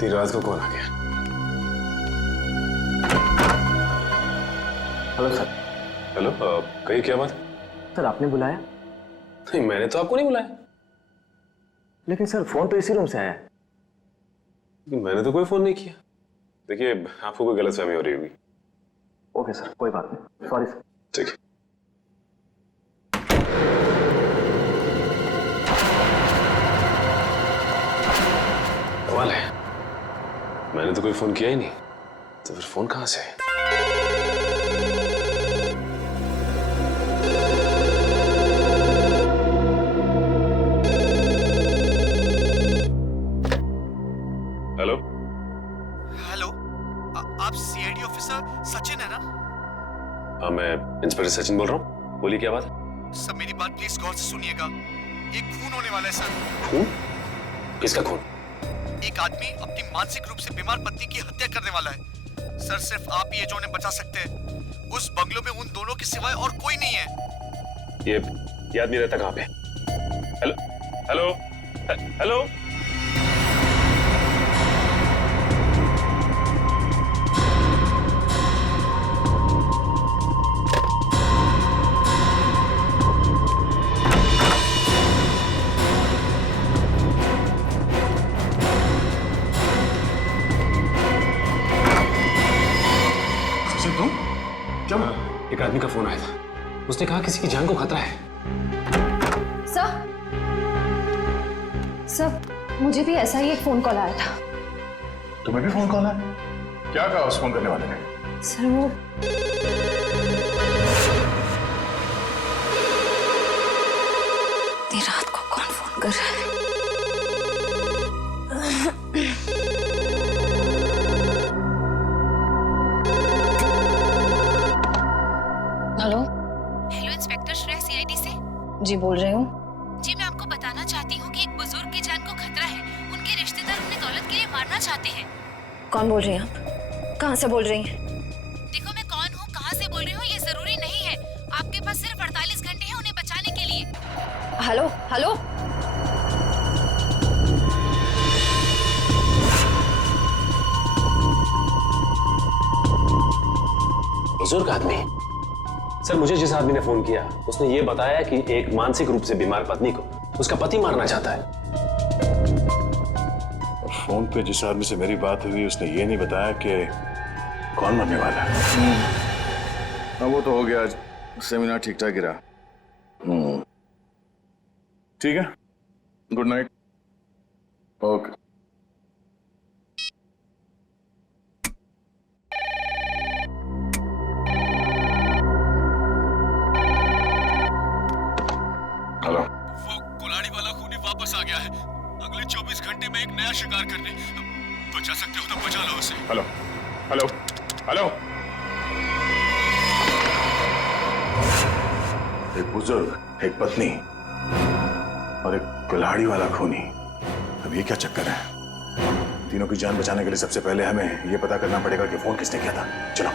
इतनी रात को कौन आ गया? Hello sir. हेलो, कहिए क्या बात? सर आपने बुलाया? नहीं, मैंने तो आपको नहीं बुलाया। लेकिन सर फोन तो इसी रूम से आया है। मैंने तो कोई फोन नहीं किया। देखिए, आपको कोई गलतफहमी हो रही होगी। ओके सर, कोई बात नहीं, सॉरी सर। ठीक है। कमाल है, मैंने तो कोई फोन किया ही नहीं, तो फिर फोन कहां से है? हेलो हेलो, आप सीआईडी ऑफिसर सचिन है ना? हाँ, मैं इंस्पेक्टर सचिन बोल रहा हूँ। बोलिए क्या बात है? सर मेरी बात प्लीज गौर से सुनिएगा। एक खून होने वाला है सर। खून? किसका खून? एक आदमी अपनी मानसिक रूप से बीमार पत्नी की हत्या करने वाला है सर। सिर्फ आप ही है जो उन्हें बचा सकते हैं। उस बंगलों में उन दोनों के सिवाय और कोई नहीं है। ये आदमी रहता कहाँ पे? Hello hello hello. क्या? एक आदमी का फोन आया था, उसने कहा किसी की जान को खतरा है। सर, मुझे भी ऐसा ही एक फोन कॉल आया था। तुम्हें भी फोन कॉल है? क्या कहा उस फोन करने वाले ने? सर वो इतनी रात को कौन फोन कर रहा है? Hello. Hello, inspector Shreya CID से। जी बोल रही हूँ। जी मैं आपको बताना चाहती हूँ कि एक बुजुर्ग की जान को खतरा है। उनके रिश्तेदार उन्हें दौलत के लिए मारना चाहते हैं। कौन बोल रही हैं आप? कहाँ से बोल रही हैं? देखो, मैं कौन हूँ, कहाँ से बोल रही हूँ, ये जरूरी नहीं है। आपके पास सिर्फ 48 घंटे हैं उन्हें बचाने के लिए। Hello hello. बुजुर्ग आदमी? सर, मुझे जिस आदमी ने फोन किया उसने ये बताया कि एक मानसिक रूप से बीमार पत्नी को उसका पति मारना चाहता है। फोन पे जिस आदमी से मेरी बात हुई उसने ये नहीं बताया कि कौन मरने वाला है। हाँ, वो तो हो गया, आज सेमिनार ठीक ठाक गिरा। ठीक है, गुड नाइट। ओके। हेलो। वो कुल्हाड़ी वाला खूनी वापस आ गया है। अगले 24 घंटे में एक नया शिकार करने। बचा सकते हो तो बचा लो उसे। Hello hello hello. एक बुजुर्ग, एक पत्नी और एक कुल्हाड़ी वाला खूनी। अब ये क्या चक्कर है? तीनों की जान बचाने के लिए सबसे पहले हमें ये पता करना पड़ेगा कि फोन किसने किया था। चलो।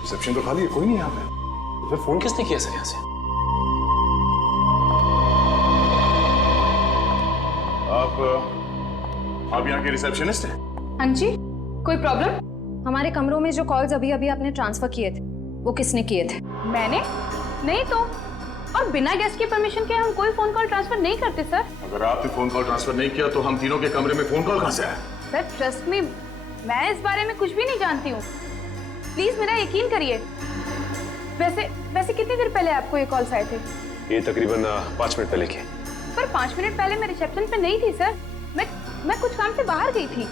रिसेप्शन तो खाली है, कोई नहीं यहाँ पे। फिर फोन किसने किया सर यहाँ से? आप यहाँ के रिसेप्शनिस्ट हैं? हाँ जी, कोई प्रॉब्लम? हमारे कमरों में जो कॉल्स अभी अभी आपने ट्रांसफर किए थे वो किसने किए थे? मैंने? नहीं तो। और बिना गेस्ट की परमिशन के हम कोई फोन कॉल ट्रांसफर नहीं करते सर। अगर आपने फोन कॉल ट्रांसफर नहीं किया तो हम तीनों के कमरे में फोन कॉल कहाँ से आया? सर ट्रस्ट मी, मैं इस बारे में कुछ भी नहीं जानती हूँ। प्लीज मेरा यकीन करिए। वैसे कितनी देर पहले आपको ये कॉल्स आए थे? ये तकरीबन 5 मिनट पहले के। पर 5 मिनट पहले मैं रिसेप्शन पे नहीं थी सर। मैं कुछ काम से बाहर गई थी।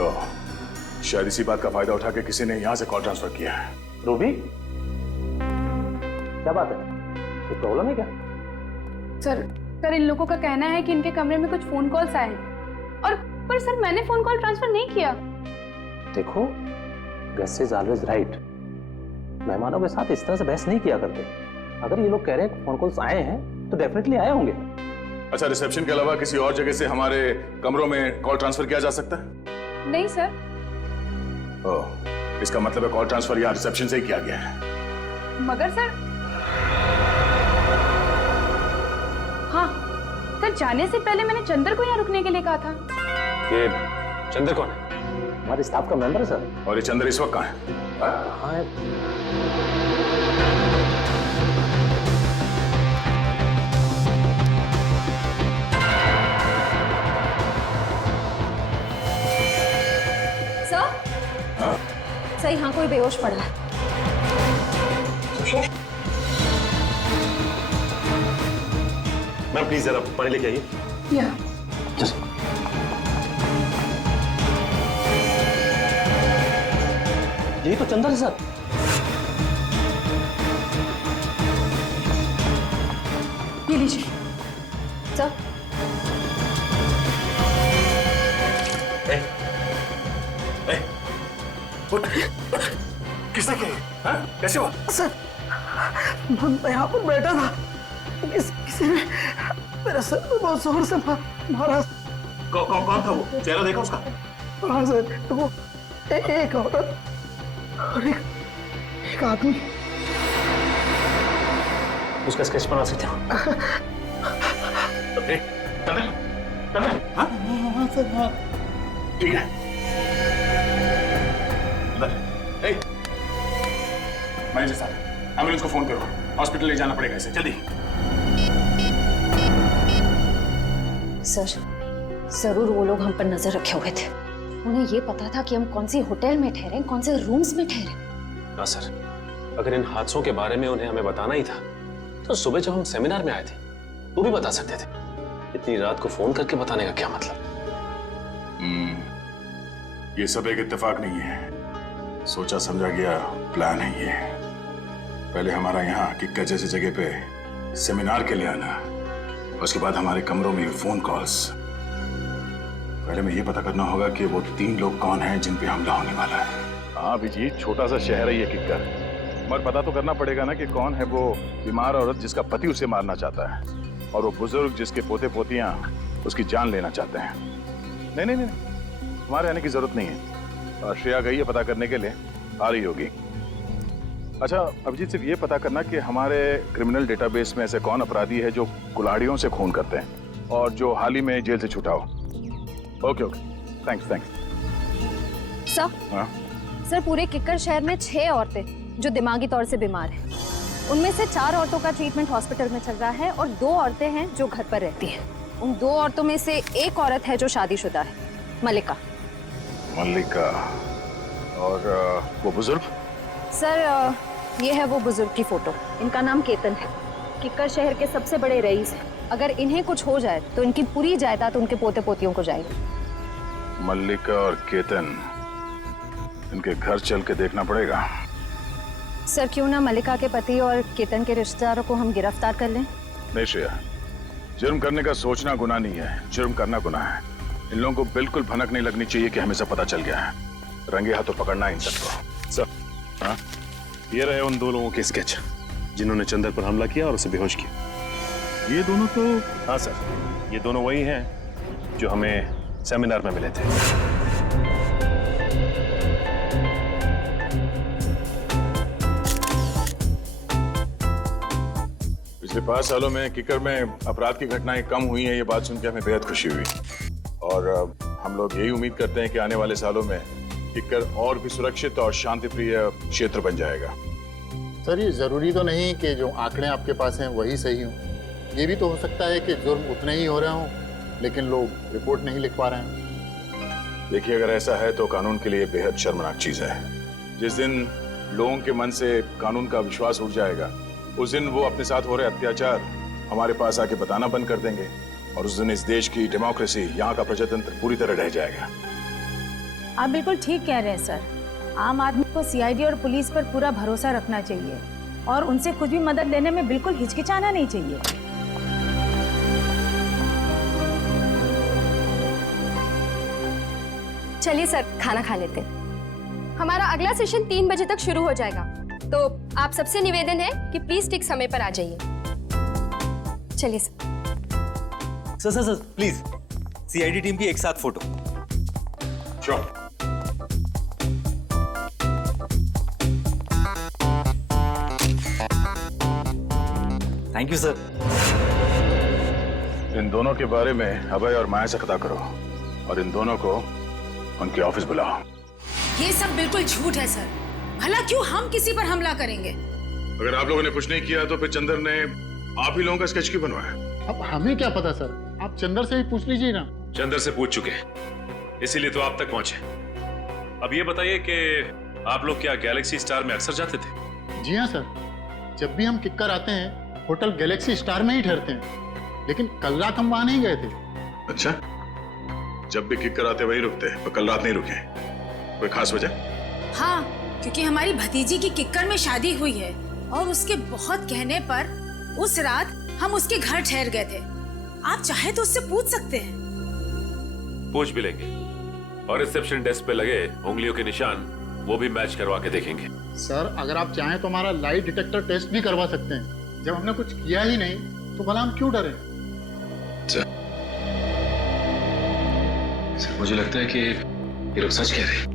ओह, शायद इसी बात का फायदा उठा के किसी ने यहाँ से कॉल ट्रांसफर किया है। रूबी, क्या बात है? कोई प्रॉब्लम है क्या? सर इन लोगों का कहना है कि इनके कमरे में कुछ फोन कॉल्स आए हैं। और पर सर मैंने फोन कॉल ट्रांसफर नहीं किया। देखो, गेस्ट इज ऑलवेज राइट। मेहमानों के साथ इस तरह से बहस नहीं किया करते। अगर ये लोग कह रहे हैं फोन कॉल्स आए हैं तो डेफिनेटली आए होंगे। अच्छा, रिसेप्शन के अलावा किसी और जगह से हमारे कमरों में कॉल ट्रांसफर किया जा सकता है? नहीं सर। ओह, इसका मतलब है कॉल ट्रांसफर यहाँ रिसेप्शन से ही किया गया है। मगर सर, हाँ सर, जाने से पहले मैंने चंदर को यहाँ रुकने के लिए कहा था। ये चंदर कौन है? हमारे स्टाफ का मेंबर है सर। और ये चंद्र इस वक्त कहाँ है? कहाँ है? सर यहाँ कोई बेहोश पड़ा है। मैम प्लीज जरा पानी लेके आइए। यही तो चंदर है सर। ये लीजिए सर। किसने किया? हाँ? कैसे हुआ? सर मैं यहाँ पर बैठा था, किसी ने मेरे सर में बहुत जोर से मारा। कौन था वो? चेहरा देखा उसका? हाँ सर, तो वो एक औरत और एक आदमी। उसका स्केच बना सकते हो? ठीक है। मैनेजर साहब, एम्बुलेंस को फोन करो, हॉस्पिटल ले जाना पड़ेगा इसे, जल्दी। सर जरूर वो लोग हम पर नजर रखे हुए थे। उन्हें ये पता था कि हम कौन सी होटल में ठहरे, कौन से रूम्स में ठहरे। हाँ सर, अगर इन हादसों के बारे में उन्हें हमें बताना ही था तो सुबह जब हम सेमिनार में आए थे वो भी बता सकते थे। इतनी रात को फोन करके बताने का क्या मतलब? ये सब एक इत्तेफाक नहीं है, सोचा समझा गया प्लान है ये। पहले हमारा यहाँ किक्कर जैसी जगह पे सेमिनार के लिए आना, उसके बाद हमारे कमरों में फोन कॉल्स। पहले में ये पता करना होगा कि वो 3 लोग कौन हैं जिन पे हमला होने वाला है। हाँ अभिजीत, छोटा सा शहर है ये किक्कर, मगर पता तो करना पड़ेगा ना कि कौन है वो बीमार औरत जिसका पति उसे मारना चाहता है, और वो बुजुर्ग जिसके पोते पोतियां उसकी जान लेना चाहते हैं। नहीं नहीं नहीं, हमारे आने की जरूरत नहीं है। श्रेया गई है पता करने के लिए, आ रही होगी। अच्छा अभिजीत, सिर्फ ये पता करना कि हमारे क्रिमिनल डेटाबेस में ऐसे कौन अपराधी है जो कुल्हाड़ियों से खून करते हैं और जो हाल ही में जेल से छूटा हो। Okay okay, thanks thanks. Sir, हाँ सर पूरे किक्कर शहर में 6 औरतें जो दिमागी तौर से बीमार हैं। उनमें से 4 औरतों का ट्रीटमेंट हॉस्पिटल में चल रहा है और 2 औरतें हैं जो घर पर रहती हैं। उन 2 औरतों में से एक औरत है जो शादीशुदा है, मल्लिका। मल्लिका और वो बुजुर्ग? सर ये है वो बुजुर्ग की फोटो। इनका नाम केतन है, किक्कर शहर के सबसे बड़े रईस हैं। अगर इन्हें कुछ हो जाए तो इनकी पूरी जायदाद उनके पोते पोतियों को जाएगी। मल्लिका और केतन, इनके घर चल के देखना पड़ेगा। सर क्यों ना मल्लिका के पति और केतन के रिश्तेदारों को हम गिरफ्तार कर लें? नहीं श्रेया, जुर्म करने का सोचना गुनाह नहीं है, जुर्म करना गुनाह है। इन लोगों को बिल्कुल भनक नहीं लगनी चाहिए कि हमें सब पता चल गया है। रंगे हाथों पकड़ना इन सबको। सर, हाँ? ये रहे उन 2 लोगों के स्केच जिन्होंने चंदर पर हमला किया और उसे बेहोश किया। ये दोनों तो? हाँ सर, ये दोनों वही हैं जो हमें सेमिनार में मिले थे। पिछले 5 सालों में किक्कर में अपराध की घटनाएं कम हुई हैं, ये बात सुन के हमें बेहद खुशी हुई। और हम लोग यही उम्मीद करते हैं कि आने वाले सालों में किक्कर और भी सुरक्षित और शांतिप्रिय क्षेत्र बन जाएगा। सर ये जरूरी तो नहीं कि जो आंकड़े आपके पास हैं वही सही हों। ये भी तो हो सकता है कि जुर्म उतने ही हो रहे हों लेकिन लोग रिपोर्ट नहीं लिख पा रहे हैं। देखिए, अगर ऐसा है तो कानून के लिए बेहद शर्मनाक चीज है। जिस दिन लोगों के मन से कानून का विश्वास उठ जाएगा, उस दिन वो अपने साथ हो रहे अत्याचार हमारे पास आके बताना बंद कर देंगे, और उस दिन इस देश की डेमोक्रेसी, यहाँ का प्रजातंत्र पूरी तरह रह जाएगा। आप बिल्कुल ठीक कह रहे हैं सर। आम आदमी को सीआईडी और पुलिस पर पूरा भरोसा रखना चाहिए और उनसे कुछ भी मदद लेने में बिल्कुल हिचकिचाना नहीं चाहिए। चलिए सर, खाना खा लेते हैं। हमारा अगला सेशन 3 बजे तक शुरू हो जाएगा। तो आप सबसे निवेदन है कि प्लीज ठीक समय पर आ जाइए। चलिए sir. Sir please CID team की एक साथ photo. Sure. Thank you sir. इन दोनों के बारे में अभय और माया से पता करो और इन दोनों को उनके ऑफिस बुलाओ। ये सब बिल्कुल झूठ है सर। भला क्यों हम किसी पर हमला करेंगे? अगर आप लोगों ने कुछ नहीं किया तो फिर चंदर ने आप ही लोगों का स्केच क्यों बनवाया? अब हमें क्या पता सर, आप चंदर से ही पूछ लीजिए ना। चंदर से पूछ चुके हैं, इसीलिए तो आप तक पहुंचे। अब ये बताइए कि आप लोग क्या गैलेक्सी स्टार में अक्सर जाते थे? जी हाँ सर, जब भी हम किक्कर आते हैं होटल गैलेक्सी स्टार में ही ठहरते हैं, लेकिन कल रात हम वहां नहीं गए थे। अच्छा, जब भी किक कराते वही रुकते, पर कल रात नहीं रुके। कोई खास वजह? हाँ, क्योंकि हमारी भतीजी की किक्कर में शादी हुई है और उसके बहुत कहने पर उस रात हम उसके घर ठहर गए थे। आप चाहे तो उससे पूछ सकते हैं। पूछ भी लेंगे और रिसेप्शन डेस्क पे लगे उंगलियों के निशान वो भी मैच करवा के देखेंगे। सर अगर आप चाहें तो हमारा लाई डिटेक्टर टेस्ट भी करवा सकते हैं। जब हमने कुछ किया ही नहीं तो भला हम क्यों डरे? सर मुझे लगता है कि ये लोग सच कह रहे हैं।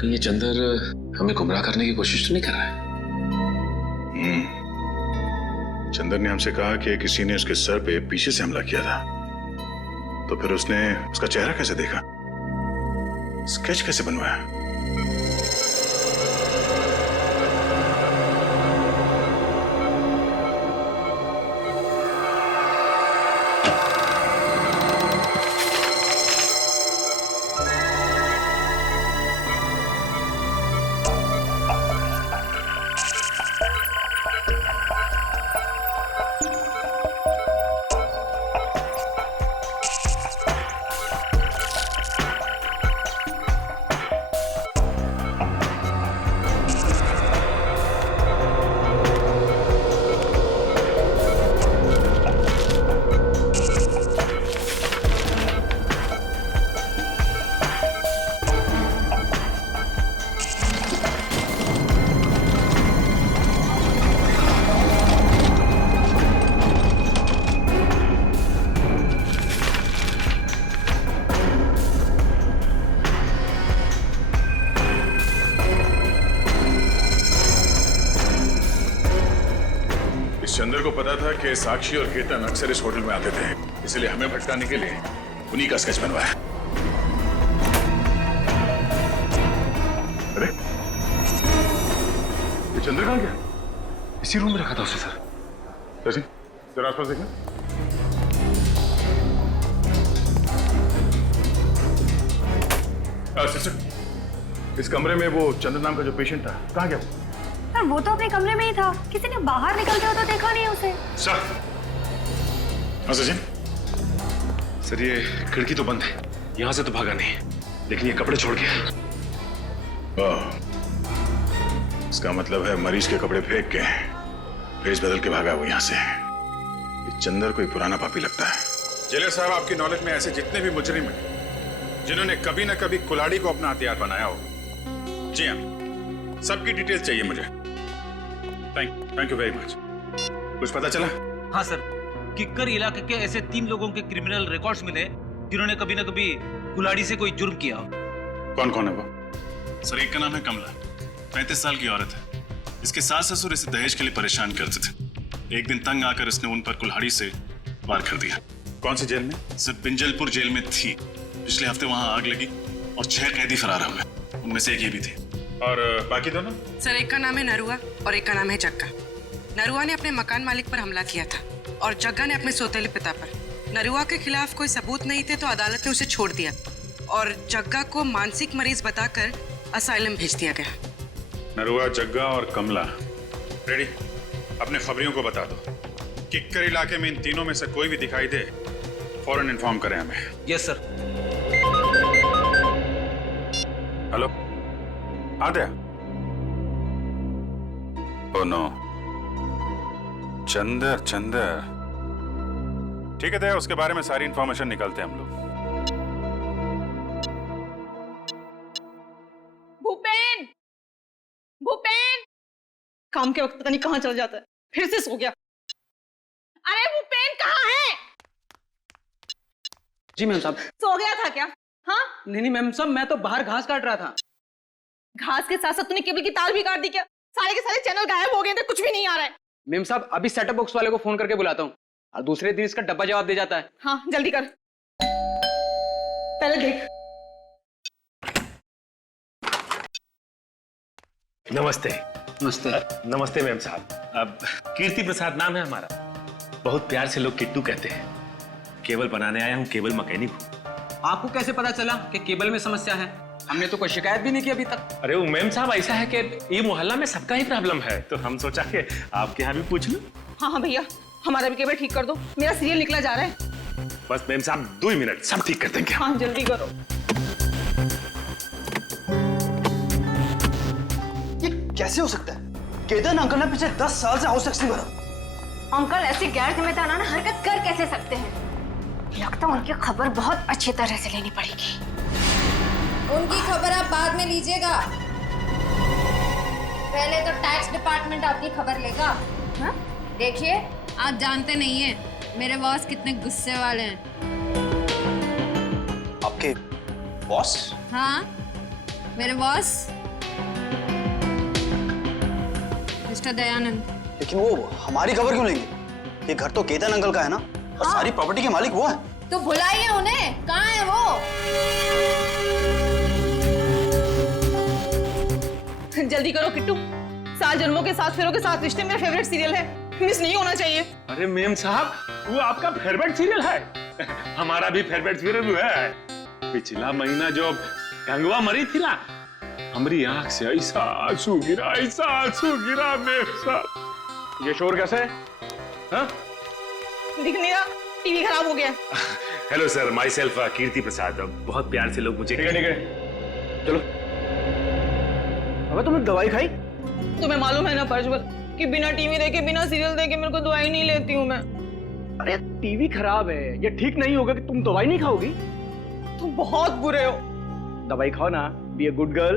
कि ये चंदर हमें गुमराह करने की कोशिश तो नहीं कर रहा है? चंदर ने हमसे कहा कि किसी ने उसके सर पे पीछे से हमला किया था, तो फिर उसने उसका चेहरा कैसे देखा, स्केच कैसे बनवाया? चंदर को पता था कि साक्षी और केतन अक्सर इस होटल में आते थे, इसलिए हमें भटकाने के लिए उन्हीं का स्केच बनवाया। अरे ये चंदर कहाँ गया? इसी रूम में रखा था उसे सर। सचिन जरा आसपास देखना। सिस्टर, इस कमरे में वो चंदर नाम का जो पेशेंट था कहाँ गया? सर वो तो अपने कमरे में ही था, किसी ने बाहर निकलते हो तो देखा नहीं उसे। सर। हाँ सचिन। सर ये खिड़की तो बंद है, यहाँ से तो भागा नहीं, लेकिन ये कपड़े छोड़ गया। इसका मतलब है मरीज के कपड़े फेंक के भेष बदल के भागा वो यहाँ से। ये चंदर कोई पुराना पापी लगता है। जेलर साहब, आपकी नॉलेज में ऐसे जितने भी मुजरिम हैं जिन्होंने कभी ना कभी कुल्हाड़ी को अपना हथियार बनाया हो, जी हाँ, सबकी डिटेल्स चाहिए मुझे। Thank you very much. कुछ पता चला? हाँ सर, किक्कर इलाके के ऐसे 3 लोगों के क्रिमिनल रिकॉर्ड्स मिले जिन्होंने कभी ना कभी कुल्हाड़ी से कोई जुर्म किया हो। कौन कौन है वो? सर एक का नाम है कमला, 35 साल की औरत है। इसके सास ससुर इसे दहेज के लिए परेशान करते थे। एक दिन तंग आकर इसने उन पर कुल्हाड़ी से वार कर दिया। कौन सी जेल में? सर बिंजलपुर जेल में थी। पिछले हफ्ते वहां आग लगी और 6 कैदी फरार हो गए, उनमें से एक ये भी थी। और बाकी दोनों? सर एक का नाम है नरुआ और एक का नाम है जग्गा। नरुआ ने अपने मकान मालिक पर हमला किया था और जग्गा ने अपने सौतेले पिता पर। नरुआ के खिलाफ कोई सबूत नहीं थे तो अदालत ने उसे छोड़ दिया और जग्गा को मानसिक मरीज बताकर असाइलम भेज दिया गया। नरुआ, जग्गा और कमला रेडी? अपने खबरियों को बता दो, किक्कर इलाके में इन तीनों में से कोई भी दिखाई दे फौरन इन्फॉर्म करें हमें। Yes sir. हेलो, हाँ दया। Oh no, Chandar. ठीक है दया, उसके बारे में सारी इंफॉर्मेशन निकालते हैं हम लोग। काम के वक्त पता नहीं कहाँ चल जाता है, फिर से सो गया। अरे वो पेन कहाँ है? जी मैम साहब। सो गया था क्या? हाँ? नहीं मैम साहब, मैं तो बाहर घास काट रहा था। घास के साथ साथ तूने केबल की तार भी काट दी क्या? सारे के सारे चैनल गायब हो गए थे, कुछ भी नहीं आ रहा है। मैम साहब अभी सेटअप बॉक्स वाले को फोन करके बुलाता हूँ और दूसरे दिन इसका डब्बा जवाब दे जाता है। हाँ जल्दी कर, पहले देख। नमस्ते। नमस्ते। नमस्ते मैम साहब। अब कीर्ति प्रसाद नाम है हमारा। बहुत प्यार से लोग किट्टू कहते हैं। केबल बनाने आया हूँ, केबल मैकेनिक हूँ। आपको कैसे पता चला कि केबल में समस्या है? हमने तो कोई शिकायत भी नहीं की अभी तक। अरे वो मैम साहब ऐसा है कि ये मोहल्ला में सबका ही प्रॉब्लम है, तो हम सोचा कि आपके यहाँ भी पूछ लूं। हाँ भैया, हमारा भी केबल ठीक कर दो, मेरा सीरियल निकला जा रहा है। बस मैम साहब 2 मिनट, सब ठीक कर देंगे। हाँ जल्दी करो। ये कैसे हो सकता है? केतन अंकल ने पिछले 10 साल से हाउस टैक्स नहीं भरा। अंकल ऐसी गैर जिम्मेदाराना हरकत कर कैसे सकते हैं? लगता है उनकी खबर बहुत अच्छी तरह से लेनी पड़ेगी। उनकी खबर आप बाद में लीजिएगा, पहले तो टैक्स डिपार्टमेंट आपकी खबर लेगा। हाँ? देखिए आप जानते नहीं हैं मेरे बॉस कितने गुस्से वाले हैं। आपके बॉस? हाँ मेरे बॉस मिस्टर दयानंद। लेकिन वो हमारी खबर क्यों लेंगे? ये घर तो केतन अंकल का है ना, और सारी प्रॉपर्टी के मालिक वो है। तो बुलाइए उन्हें, कहाँ है वो? जल्दी करो किट्टू, 7 जन्मों के 7 फेरों के 7 रिश्ते मेरा फेवरेट सीरियल है, मिस नहीं होना चाहिए। अरे मैम साहब वो आपका फेवरेट सीरियल है। हमारा भी फेवरेट सीरियल है। पिछला महीना जो गंगवा मरी थी ना, हमारी आंख से ऐसा आंसू गिरा मैम साहब। ये शोर कैसे है? हाँ? दिख नहीं रहा, टीवी खराब हो गया। हेलो सर, माई सेल्फ कीर्ति प्रसाद। बहुत प्यार से लोग मुझे। ठीक है चलो। अबे तुमने दवाई खाई? तुम्हें मालूम है ना प्रज्वल कि बिना टीवी देखे बिना सीरियल देखे मेरे को दवाई नहीं लेती हूँ मैं। अरे टीवी खराब है, ये ठीक नहीं होगा कि तुम दवाई नहीं खाओगी। तुम बहुत बुरे हो। दवाई खाओ ना, बी ए गुड गर्ल।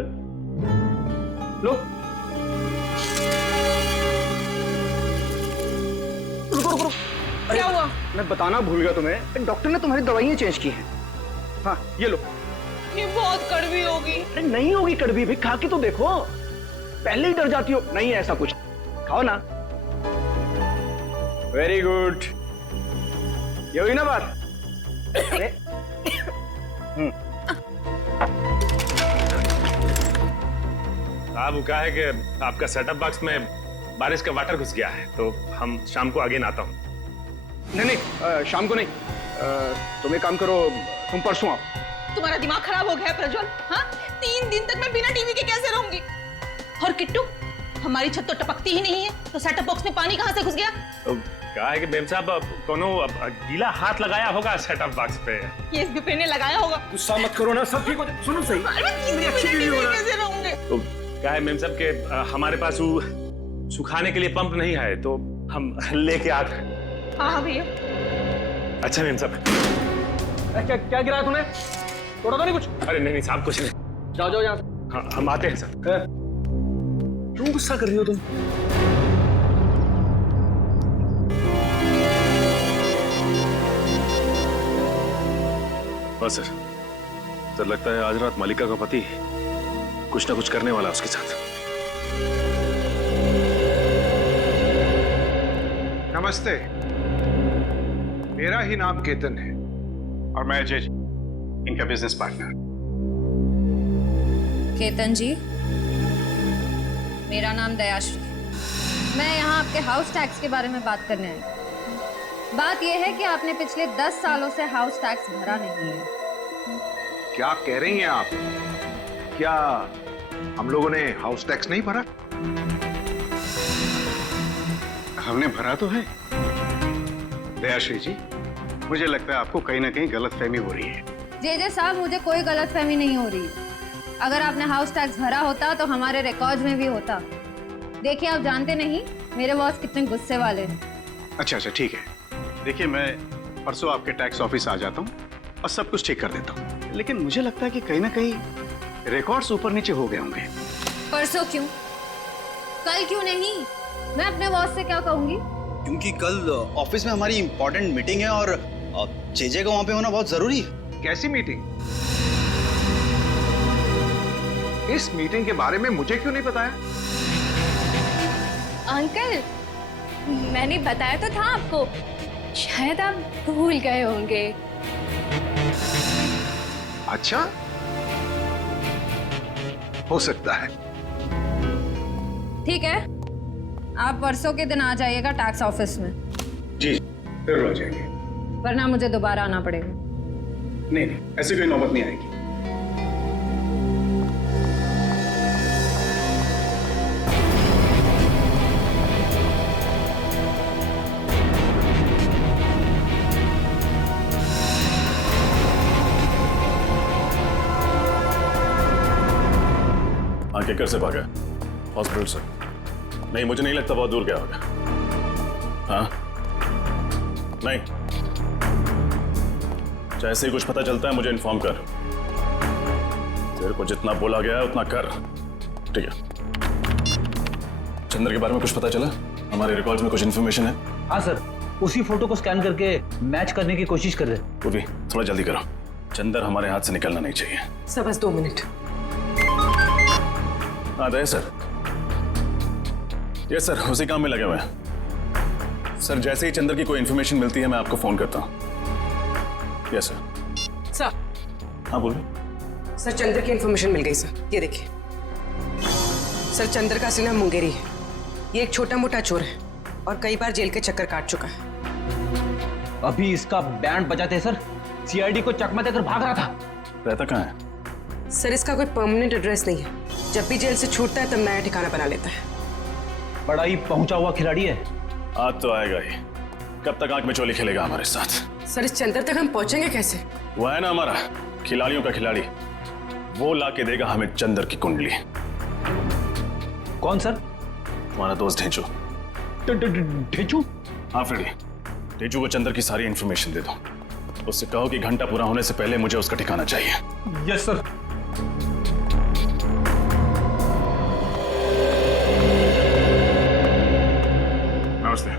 लो। रुको। क्या हुआ? मैं बताना भूल गया तुम्हें, डॉक्टर ने तुम्हारी दवाइयाँ चेंज की हैं। हाँ ये लो। ये बहुत कड़वी होगी। अरे नहीं होगी कड़वी भी, खा के तो देखो। पहले ही डर जाती हो। नहीं है ऐसा कुछ, खाओ ना। वेरी गुड, ये हुई ना बात। अरे साहब क्या है कि आपका सेटअप बॉक्स में बारिश का वाटर घुस गया है, तो हम शाम को आगे ना आता हूँ। नहीं शाम को नहीं, तुम एक काम करो, तुम परसों आओ। तुम्हारा दिमाग खराब हो गया है प्रज्वल। हाँ 3 दिन तक मैं बिना टीवी के कैसे रहूंगी? और किट्टू, हमारी छत तो टपकती ही नहीं है, तो सेटअप बॉक्स में पानी कहाँ से घुस गया? तो क्या है कि मैम साहब कोनो गीला हाथ लगाया होगा सेटअप बॉक्स पे। ये इस बिपिन ने लगाया होगा। गुस्सा मत करो ना, सब ठीक हो जाए। सुनो सही, कैसे रहूंगे? तो क्या है मैम साहब के हमारे पास वो सुखाने के लिए पंप नहीं है, तो हम लेके आते हैं। हाँ भैया। अच्छा मैम साहब। क्या गिराया तूने? तोड़ा तो नहीं कुछ? अरे नहीं साहब कुछ नहीं। जाओ यहाँ से। हाँ हम आते हैं सर। क्यों गुस्सा कर रही हो तुम? हाँ सर लगता है आज रात मालिका का पति कुछ ना कुछ करने वाला उसके साथ। नमस्ते, मेरा ही नाम केतन है और मैं अजय, इनका बिजनेस पार्टनर। केतन जी, मेरा नाम दयाश्री। मैं यहाँ आपके हाउस टैक्स के बारे में बात करने आई। बात यह है कि आपने पिछले 10 सालों से हाउस टैक्स भरा नहीं है। क्या कह रही हैं आप? क्या हम लोगों ने हाउस टैक्स नहीं भरा? हमने भरा तो है। दयाश्री जी, मुझे लगता है आपको कहीं ना कहीं गलतफहमी हो रही है। जे साहब, मुझे कोई गलतफहमी नहीं हो रही। अगर आपने हाउस टैक्स भरा होता तो हमारे रिकॉर्ड्स में भी होता। देखिए आप जानते नहीं मेरे बॉस कितने गुस्से वाले हैं। अच्छा ठीक है। देखिए मैं परसों आपके टैक्स ऑफिस आ जाता हूँ और सब कुछ ठीक कर देता हूँ, लेकिन मुझे लगता है कि कहीं ना कहीं रिकॉर्ड्स ऊपर नीचे हो गए होंगे। परसों क्यों? कल क्यों नहीं? मैं अपने बॉस से क्या कहूंगी? क्योंकि कल ऑफिस में हमारी इंपॉर्टेंट मीटिंग है और जेजे का वहां पे होना बहुत जरूरी है। कैसी मीटिंग? इस मीटिंग के बारे में मुझे क्यों नहीं बताया? अंकल, मैंने बताया तो था आपको, शायद आप भूल गए होंगे। अच्छा, हो सकता है। ठीक है, आप परसों के दिन आ जाइएगा टैक्स ऑफिस में। जी जरूर आ जाएंगे। वरना मुझे दोबारा आना पड़ेगा। नहीं नहीं, ऐसी कोई नौबत नहीं आएगी। केकर से भागा? हॉस्पिटल से? नहीं, मुझे नहीं लगता बहुत दूर गया होगा। हाँ? नहीं, जैसे ही कुछ पता चलता है मुझे इन्फॉर्म कर। तेरे को जितना बोला गया है उतना कर, ठीक है? चंद्र के बारे में कुछ पता चला? हमारे रिकॉर्ड्स में कुछ इन्फॉर्मेशन है? हाँ सर, उसी फोटो को स्कैन करके मैच करने की कोशिश कर रहे हैं। पूर्वी, थोड़ा जल्दी करो। चंदर हमारे हाथ से निकलना नहीं चाहिए। सर बस 2 मिनट। हाँ दे सर। यस सर, उसी काम में लगे हुए हैं। सर जैसे ही चंदर की कोई इन्फॉर्मेशन मिलती है मैं आपको फोन करता हूँ। Yes sir. सर। हाँ बोलिए। सर चंद्र की इन्फॉर्मेशन मिल गई सर, ये देखिए। सर चंद्र का असली नाम मुंगेरी है। ये एक छोटा मोटा चोर है और कई बार जेल के चक्कर काट चुका है। अभी इसका बैंड बजाते सर, सीआईडी को चकमा देकर भाग रहा था। रहता कहाँ है? सर इसका कोई परमानेंट एड्रेस नहीं है। जब भी जेल से छूटता है तब नया ठिकाना बना लेता है। बड़ा ही पहुंचा हुआ खिलाड़ी है। आज तो आएगा ही। कब तक आंख में चोली खेलेगा हमारे साथ? सर इस चंद्र तक हम पहुंचेंगे कैसे? वो है ना हमारा खिलाड़ियों का खिलाड़ी, वो लाके देगा हमें चंदर की कुंडली। कौन सर? तुम्हारा दोस्त ढेंचू। ढेंचू? हाँ फ्रेडी, ढेंचू को चंदर की सारी इंफॉर्मेशन दे दो। उससे कहो कि घंटा पूरा होने से पहले मुझे उसका ठिकाना चाहिए। Yes sir. नमस्ते।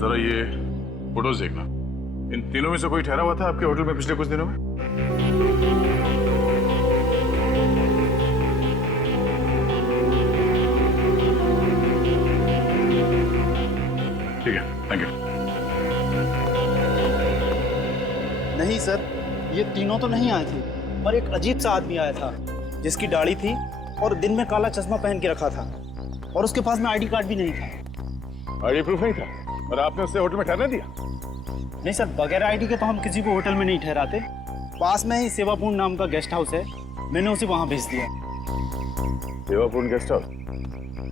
जरा ये फोटोज देखना। इन तीनों में से कोई ठहरा हुआ था आपके होटल में पिछले कुछ दिनों में? ठीक है, थैंक यू। नहीं सर, ये तीनों तो नहीं आए थे, पर एक अजीब सा आदमी आया था जिसकी दाढ़ी थी और दिन में काला चश्मा पहन के रखा था और उसके पास में आईडी कार्ड भी नहीं था। आईडी प्रूफ नहीं था और आपने उससे होटल में ठहरने दिया? नहीं सर, बगैर आईडी के तो हम किसी को होटल में नहीं ठहराते। पास में ही सेवापूर्ण नाम का गेस्ट हाउस है, मैंने उसे वहां भेज दिया। सेवापूर्ण गेस्ट हाउस?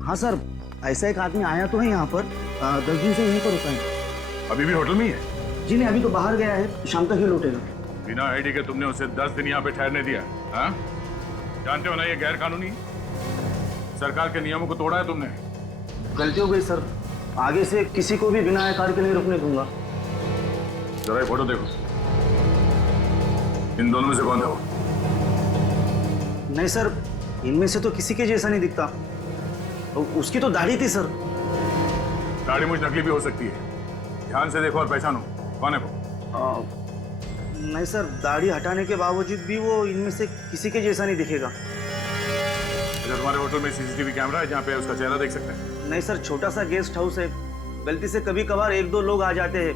हाँ सर, ऐसा एक आदमी आया तो है यहाँ पर, 10 दिन से यहीं पर रुका है। अभी भी होटल में ही है? जी नहीं, अभी तो बाहर गया है, शाम तक ही लौटेगा। बिना आईडी के तुमने उसे 10 दिन यहाँ पे ठहरने दिया? हाँ? जानते हो ना ये गैर कानूनी, सरकार के नियमों को तोड़ा है तुमने। गलती हो गई सर, आगे से किसी को भी बिना आधार के नहीं रुकने दूंगा। जरा ये फोटो देखो, इन दोनों में से कौन था वो? नहीं सर, इनमें से तो किसी के जैसा नहीं दिखता। उसकी तो दाढ़ी थी सर। दाढ़ी मुझ नकली भी हो सकती है, ध्यान से देखो और पहचानो कौन है वो। नहीं सर, दाढ़ी हटाने के बावजूद भी वो इनमें से किसी के जैसा नहीं दिखेगा। अच्छा, तुम्हारे होटल में सीसीटीवी कैमरा है जहाँ पे उसका चेहरा देख सकते हैं? नहीं सर, छोटा सा गेस्ट हाउस है, गलती से कभी कभार 1-2 लोग आ जाते हैं,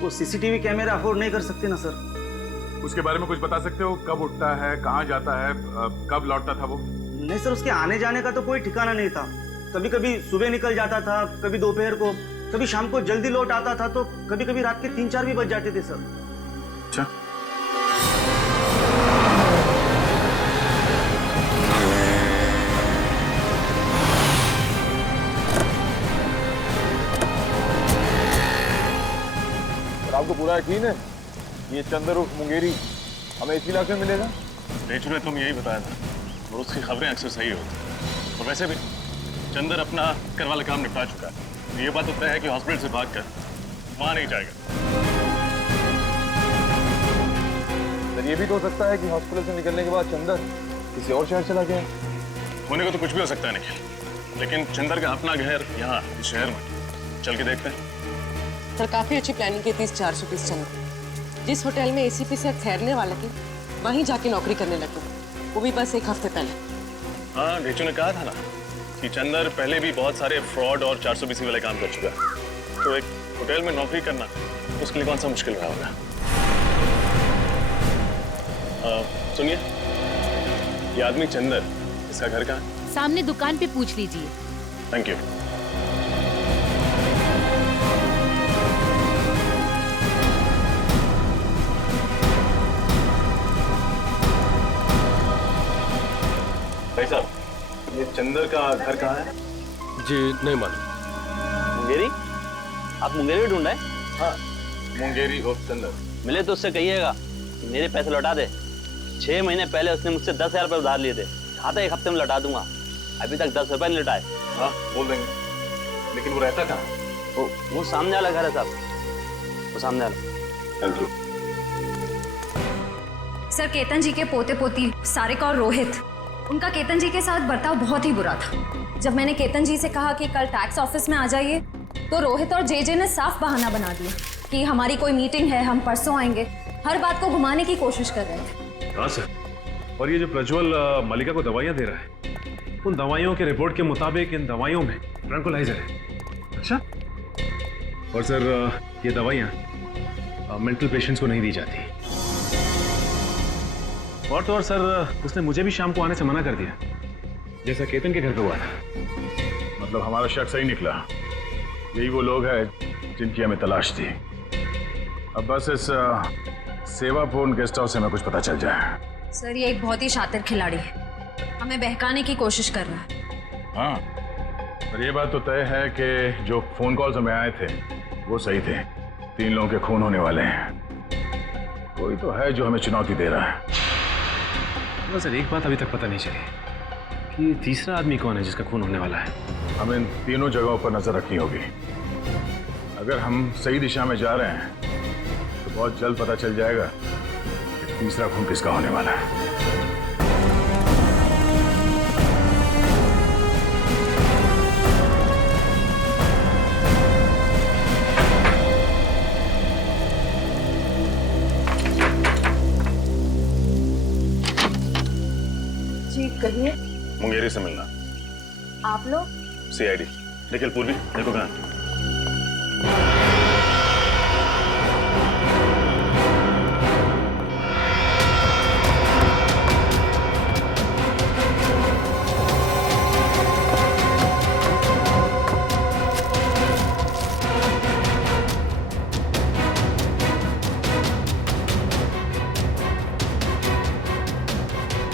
वो सीसीटीवी कैमरा अफोर्ड नहीं कर सकते ना सर। उसके बारे में कुछ बता सकते हो? कब उठता है, कहाँ जाता है, कब लौटता था वो? नहीं सर, उसके आने जाने का तो कोई ठिकाना नहीं था। कभी कभी सुबह निकल जाता था, कभी दोपहर को, कभी शाम को जल्दी लौट आता था, तो कभी कभी रात के 3-4 भी बज जाते थे सर। अच्छा, आपको पूरा यकीन है ये चंदर उर्फ मुंगेरी हमें इसी इलाके में मिलेगा? ढेंचू ने तुम यही बताया था और उसकी खबरें अक्सर सही होती। और वैसे भी चंदर अपना कर वाला काम निपटा चुका है। ये बात तो तय है कि हॉस्पिटल से भागकर वहां नहीं जाएगा। सर ये भी तो हो सकता है कि हॉस्पिटल से निकलने के बाद चंदर किसी और शहर चला गया। होने को तो कुछ भी हो सकता है निखिल, लेकिन चंदर का अपना घर यहाँ इस शहर में, चल के देखते हैं। सर काफी अच्छी प्लानिंग की थी इस 400 पीस चंदर। जिस होटल में एसीपी से ठहरने वाले थे वहीं जाके नौकरी करने लगे, वो भी बस 1 हफ्ते पहले। हाँ, घेचू ने कहा था ना कि चंदर पहले भी बहुत सारे फ्रॉड और 420 वाले काम कर चुका है, तो एक होटल में नौकरी करना उसके लिए कौन सा मुश्किल रहा होगा। सुनिए, ये आदमी चंदर, इसका घर कहाँ है? सामने दुकान पे पूछ लीजिए। Thank you. भाई साहब, ये चंदर का घर कहाँ है? जी नहीं मालूम। मुंगेरी? आप मुंगेरी ढूंढ रहे हैं? हाँ, मुंगेरी ऑफ चंदर। मिले तो उससे कहिएगा मेरे पैसे लौटा दे। 6 महीने पहले उसने मुझसे 10,000 रुपये उधार लिए थे, कहा था 1 हफ्ते में लौटा दूंगा, अभी तक 10 रुपये नहीं लौटाए। हाँ बोल देंगे, लेकिन वो रहता कहाँ? वो सामने वाला घर है साहब, वो सामने वाला। Thank you. सर, केतन जी के पोते पोती सारिका और रोहित, उनका केतन जी के साथ बर्ताव बहुत ही बुरा था। जब मैंने केतन जी से कहा कि कल टैक्स ऑफिस में आ जाइए, तो रोहित और जेजे ने साफ बहाना बना दिया कि हमारी कोई मीटिंग है, हम परसों आएंगे। हर बात को घुमाने की कोशिश कर रहे थे। हाँ सर, और ये जो प्रज्वल मलिका को दवाइयाँ दे रहा है, उन दवाइयों के रिपोर्ट के मुताबिक इन दवाइयों में ट्रैंकुलाइजर है। अच्छा। और सर, ये दवाइयाँ मेंटल पेशेंट्स को नहीं दी जाती। और तो और सर, उसने मुझे भी शाम को आने से मना कर दिया, जैसा केतन के घर पे हुआ था। मतलब हमारा शक सही निकला, यही वो लोग हैं जिनकी हमें तलाश थी। अब बस इस सेवापूर्ण गेस्ट हाउस से हमें कुछ पता चल जाए। सर, ये एक बहुत ही शातिर खिलाड़ी है, हमें बहकाने की कोशिश कर रहा है। हाँ, पर ये बात तो तय है कि जो फोन कॉल्स हमें आए थे वो सही थे। 3 लोगों के खून होने वाले हैं। कोई तो है जो हमें चुनौती दे रहा है। सर, एक बात अभी तक पता नहीं चली कि तीसरा आदमी कौन है जिसका खून होने वाला है। हमें इन तीनों जगहों पर नजर रखनी होगी। अगर हम सही दिशा में जा रहे हैं तो बहुत जल्द पता चल जाएगा कि तीसरा खून किसका होने वाला है। जी कहिए। मुंगेरी से मिलना। आप लोग? CID। निखिल पूर्वी, देखो कहाँ?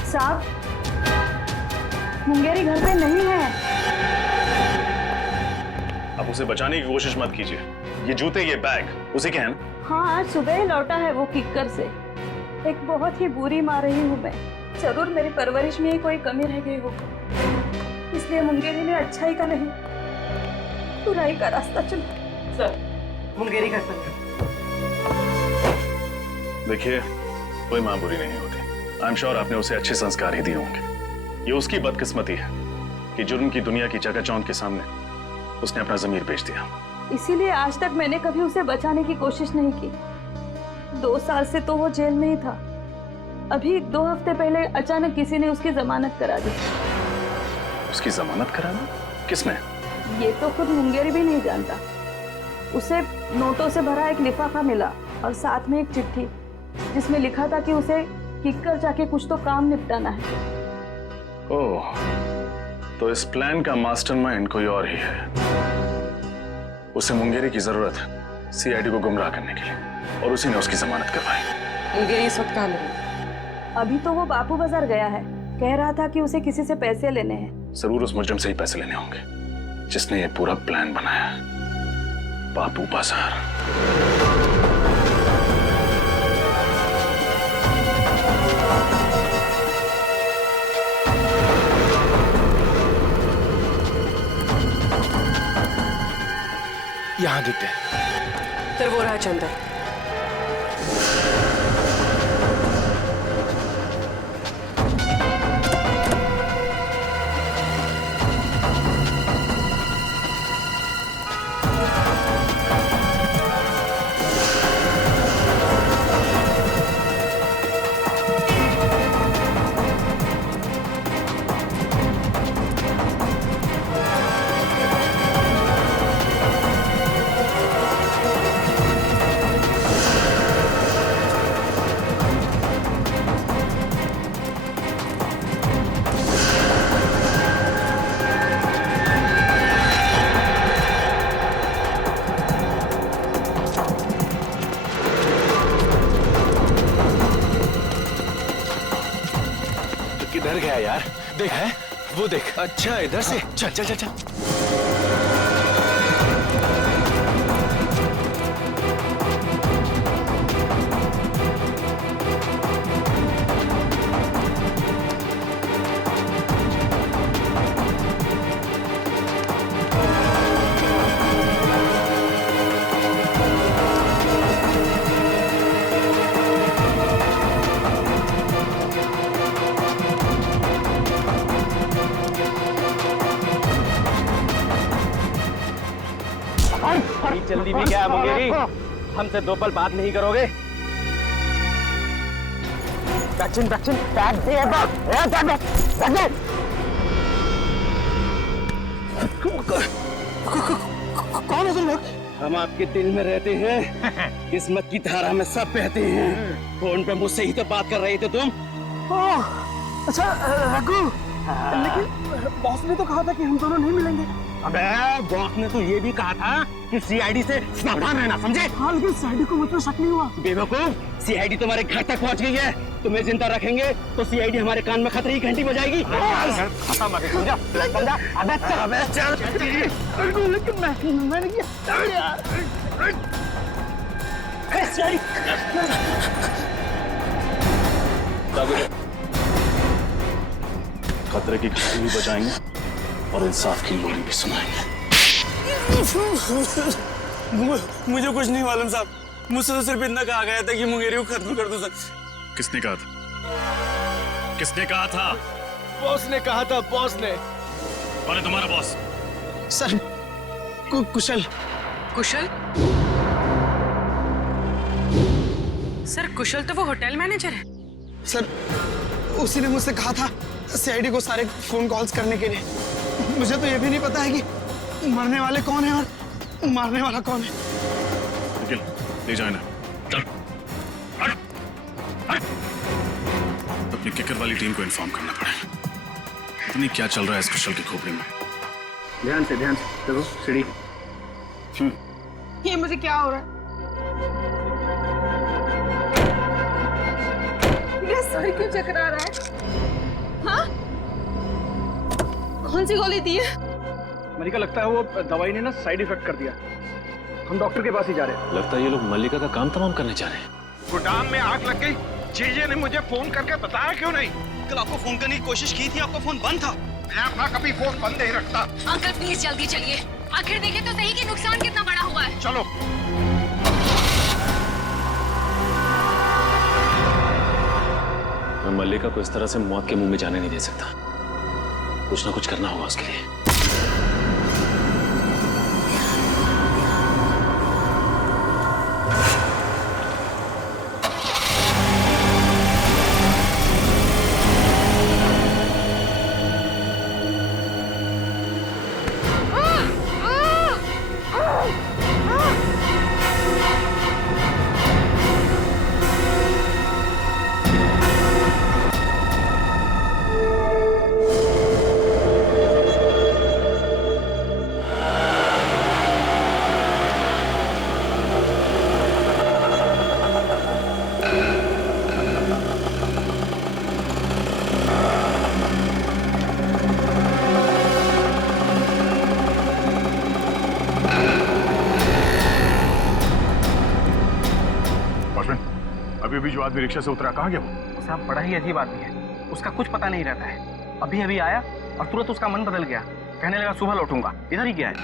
साहब, मुंगेरी घर पे नहीं है। आप उसे बचाने की कोशिश मत कीजिए। ये जूते, ये बैग उसी के हैं ना? हाँ, आज सुबह ही लौटा है वो किक्कर से। एक बहुत ही बुरी माँ रही हूँ मैं, जरूर मेरी परवरिश में ही कोई कमी रह गई होगी, इसलिए मुंगेरी ने अच्छाई का नहीं बुराई का रास्ता चुना। सर, मुंगेरी घर पर देखिए, कोई माँ बुरी नहीं होती। आई एम श्योर आपने उसे अच्छे संस्कार ही दिए होंगे। ये उसकी बदकिस्मती है कि जुर्म की दुनिया की चकाचौंध के सामने उसने अपना जमीर बेच दिया। इसीलिए आज तक मैंने कभी उसे बचाने की कोशिश नहीं की। 2 साल से तो वो जेल में ही था। अभी 2 हफ्ते पहले अचानक किसी ने उसकी जमानत करा दी। उसकी जमानत करा दी? किसने? ये तो खुद मुंगेरी भी नहीं जानता। उसे नोटों से भरा एक लिफाफा मिला और साथ में एक चिट्ठी जिसमें लिखा था कि उसे किक्कर जाके कुछ तो काम निपटाना है। ओह, तो इस प्लान का मास्टरमाइंड कोई और ही है। उसे मुंगेरी की जरूरत है CID को गुमराह करने के लिए, और उसी ने उसकी जमानत करवाई। मुंगेरी इस वक्त कहाँ मिली? अभी तो वो बापू बाजार गया है, कह रहा था कि उसे किसी से पैसे लेने हैं। जरूर उस मुजरिम से ही पैसे लेने होंगे जिसने ये पूरा प्लान बनाया। बापू बाजार। यहाँ देखते हैं। सर, वो रहा चंदर। यार, देख है वो देख। अच्छा इधर से चल चल चल चल। जल्दी भी क्या मुंगेरी, हमसे 2 पल बात नहीं करोगे? कौन है तुम लोग? हम आपके दिल में रहते हैं, किस्मत की धारा में सब बहते हैं। फोन पे मुझसे ही तो बात कर रहे थे तुम। अच्छा रघु, लेकिन बॉस ने तो कहा था कि हम दोनों नहीं मिलेंगे। अबे बॉस ने तो ये भी कहा था कि सीआईडी से सावधान रहना, समझे? हाँ, लेकिन सीआईडी को मुझ पर शक नहीं हुआ। बेवकूफ, सीआईडी तुम्हारे घर तक पहुंच गई है। तुम्हें जिंदा रखेंगे तो सीआईडी हमारे कान में खतरे की घंटी बजाएगी। समझा? अबे चल। लेकिन मैंने किया खतरे की घंटी भी बजाएंगे और इंसाफ की लोरी भी सुनाएंगे। मुझे कुछ नहीं मालूम साहब, मुझसे तो सिर्फ इतना कहा गया था कि मुंगेरी को खत्म कर दो सर। किसने कहा था? किसने कहा था? बॉस ने कहा था, बॉस ने। कौन है तुम्हारा बॉस? सर कुशल। कुशल? सर कुशल तो वो होटल मैनेजर है। सर उसी ने मुझसे कहा था सीआईडी को सारे फोन कॉल्स करने के लिए। मुझे तो ये भी नहीं पता है कि मरने वाले कौन है और मारने वाला कौन है। निखिल, ले जाए ना। चल। हट। हट। अपनी किकर वाली टीम को इन्फॉर्म करना पड़ेगा। पता नहीं क्या चल रहा है इस कुशल की खोपड़ी में। ध्यान से देखो सीढ़ी। ये मुझे क्या हो रहा है? मेरा सर क्यों चकरा रहा है? हाँ? कौन सी गोली दी है? मलिका, लगता है वो दवाई ने ना साइड इफेक्ट कर दिया। हम डॉक्टर के पास ही जा रहे हैं। लगता है ये लोग मल्लिका का काम तमाम करने जा रहे हैं। गोदाम में आग लग गई। जीजे ने मुझे फोन करके बताया क्यों नहीं? कल आपको फोन करने की कोशिश की थी, आपका फोन बंद था। मैं अपना कभी फोन बंद नहीं रखता। अंकल प्लीज जल्दी चलिए, आखिर देखें तो सही कि नुकसान कितना बड़ा हुआ है। चलो। मैं मल्लिका को इस तरह से मौत के मुंह में जाने नहीं दे सकता। कुछ ना कुछ करना होगा उसके लिए। अभी जो आदमी रिक्शा से उतरा, कहाँ गया वो? साहब बड़ा ही अजीब आदमी है, उसका कुछ पता नहीं रहता है। अभी अभी आया और तुरंत उसका मन बदल गया, कहने लगा सुबह लौटूंगा। इधर ही गया है।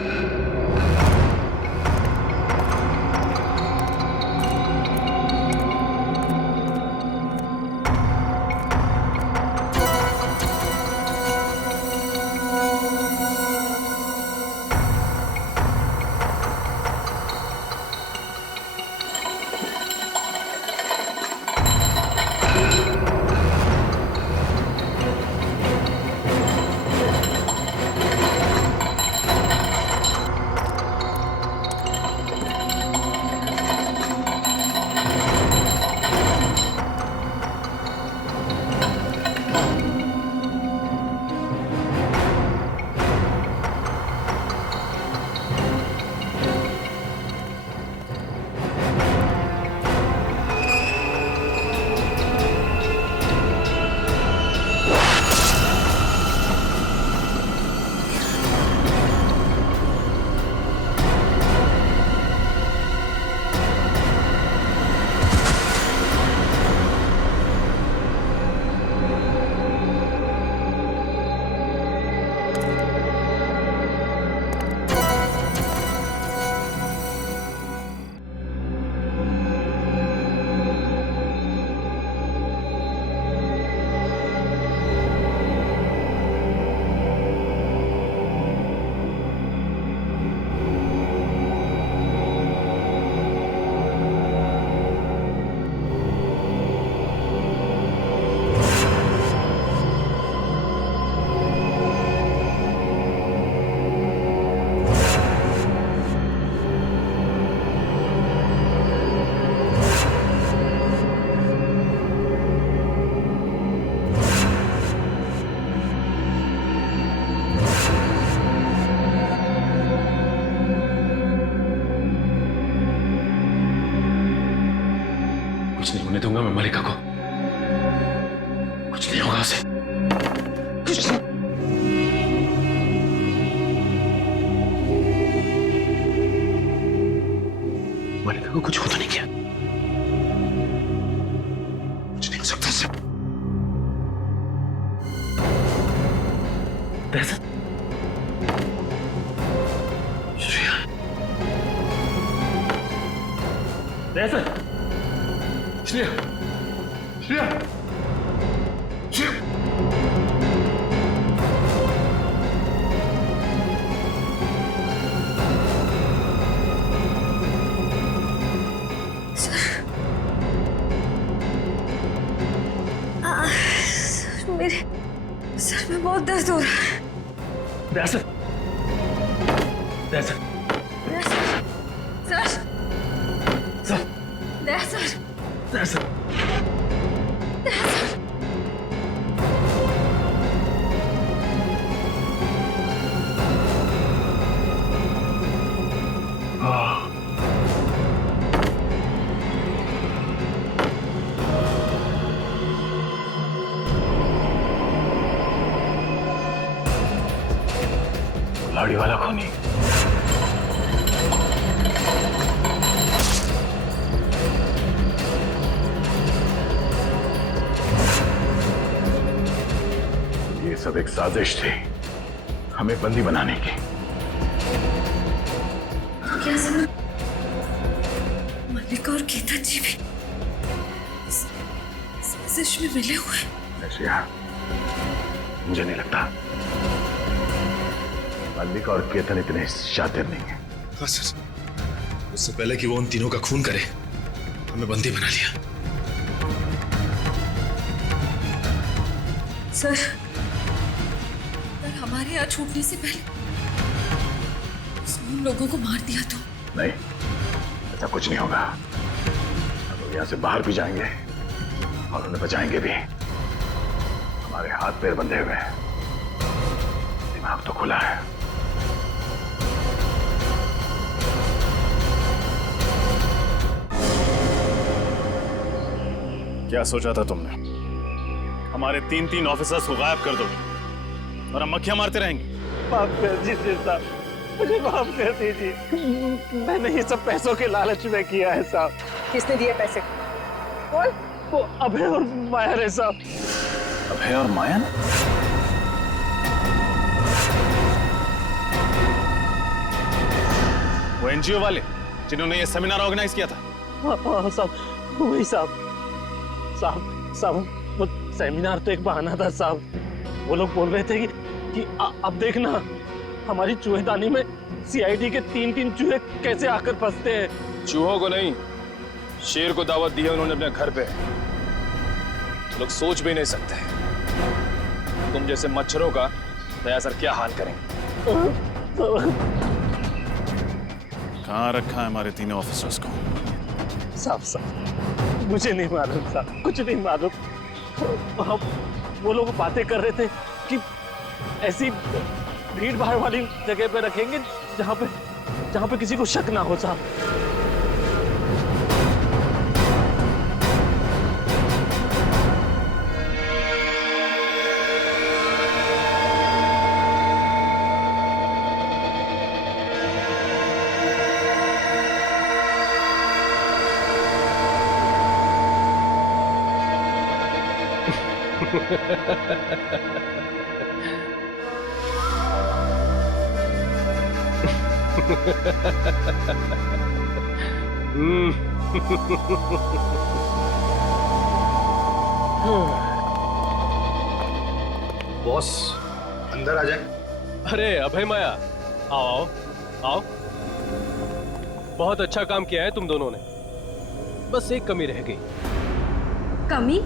मल्लिका को। कुछ नहीं होगा उसे, कुछ नहीं। मल्लिका को कुछ होता नहीं किया, कुछ नहीं हो सकता इससे। दहशत, श्रेया, दहशत, श्रेया, श्रेया, श्रेया। मेरे सर में बहुत दर्द हो रहा है। दहशत, दहशत, सर, सर, दहशत, दहशत। लाड़ी वाला खूनी। ये सब एक साजिश थी हमें बंदी बनाने की। क्या समझ? मल्लिका और केतन जी भी साजिश में मिले हुए। श्रेया, मुझे नहीं लगता मल्लिका और केतन इतने शातिर नहीं है। हाँ सर, उससे पहले कि वो उन तीनों का खून करे, हमें बंदी बना लिया। सर, हमारे यहाँ छूटने से पहले उसने उन लोगों को मार दिया तो? नहीं, ऐसा कुछ नहीं होगा। हम लोग यहाँ से बाहर भी जाएंगे और उन्हें बचाएंगे भी। हमारे हाथ पैर बंधे हुए हैं, दिमाग तो खुला है। क्या सोचा था तुमने? हमारे तीन ऑफिसर्स को गायब कर दोगे और हम मक्खियां मारते रहेंगे? माफ कर दीजिए साहब, मुझे माफ कर दीजिए। मैंने ये सब पैसों के लालच में किया है साहब। किसने दिए पैसे? कौन? वो अभय और माया है साहब। अभय और माया? वो एनजीओ वाले जिन्होंने ये सेमिनार ऑर्गेनाइज किया था? हाँ साहब, वही साहब। साहब, वो सेमिनार तो एक बहाना था साहब। वो लोग बोल रहे थे कि अब देखना हमारी चूहेदानी में सीआईडी के तीन चूहे कैसे आकर फंसते हैं। चूहों को नहीं, शेर को दावत दी है उन्होंने अपने घर पे। लोग सोच भी नहीं सकते तुम जैसे मच्छरों का दया सर क्या हाल करेंगे। कहाँ रखा है हमारे तीनों ऑफिसर्स को? साहब, मुझे नहीं मालूम साहब, कुछ नहीं मालूम। वो लोग बातें कर रहे थे कि ऐसी भीड़ भाड़ वाली जगह पे रखेंगे जहाँ पे किसी को शक ना हो साहब। बॉस, अंदर आ जाए। अरे अभय माया, आओ आओ आओ। बहुत अच्छा काम किया है तुम दोनों ने, बस एक कमी रह गई। कमी?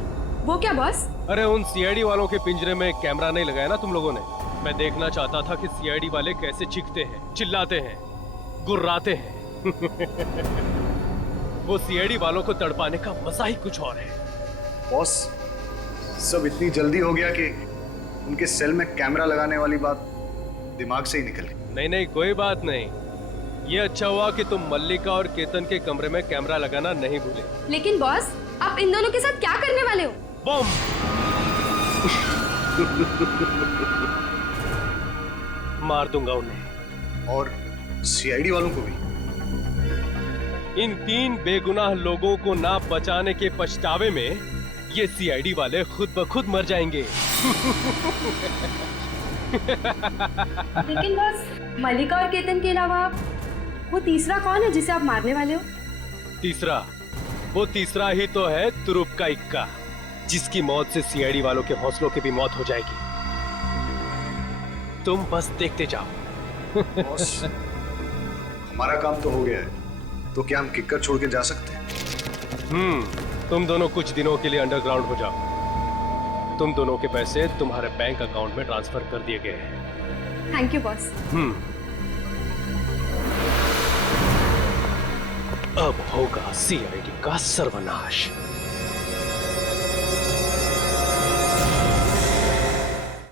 वो क्या बॉस? अरे उन सीआईडी वालों के पिंजरे में कैमरा नहीं लगाया ना तुम लोगों ने। मैं देखना चाहता था कि सीआईडी वाले कैसे चीखते हैं, चिल्लाते हैं, गुर्राते हैं। वो सीआईडी वालों को तड़पाने का मजा ही कुछ और है। बॉस, सब इतनी जल्दी हो गया कि उनके सेल में कैमरा लगाने वाली बात दिमाग से ही निकल गई। नहीं नहीं, कोई बात नहीं। ये अच्छा हुआ कि तुम मल्लिका और केतन के कमरे में कैमरा लगाना नहीं भूले। लेकिन बॉस, आप इन दोनों के साथ क्या करने वाले हो? बम। मार दूंगा उन्हें। और सीआईडी वालों को भी। इन 3 बेगुनाह लोगों को ना बचाने के पछतावे में ये सीआईडी वाले खुद ब खुद मर जाएंगे। लेकिन बस मलिका और केतन के अलावा वो तीसरा कौन है जिसे आप मारने वाले हो? तीसरा ही तो है तुरुप का इक्का, जिसकी मौत से सीआईडी वालों के हौसलों की भी मौत हो जाएगी। तुम बस देखते जाओ। बॉस, हमारा काम तो हो गया है, तो क्या हम किक्कर छोड़ के जा सकते हैं? तुम दोनों कुछ दिनों के लिए अंडरग्राउंड हो जाओ। तुम दोनों के पैसे तुम्हारे बैंक अकाउंट में ट्रांसफर कर दिए गए हैं। Thank you boss. अब होगा सीआईडी का सर्वनाश।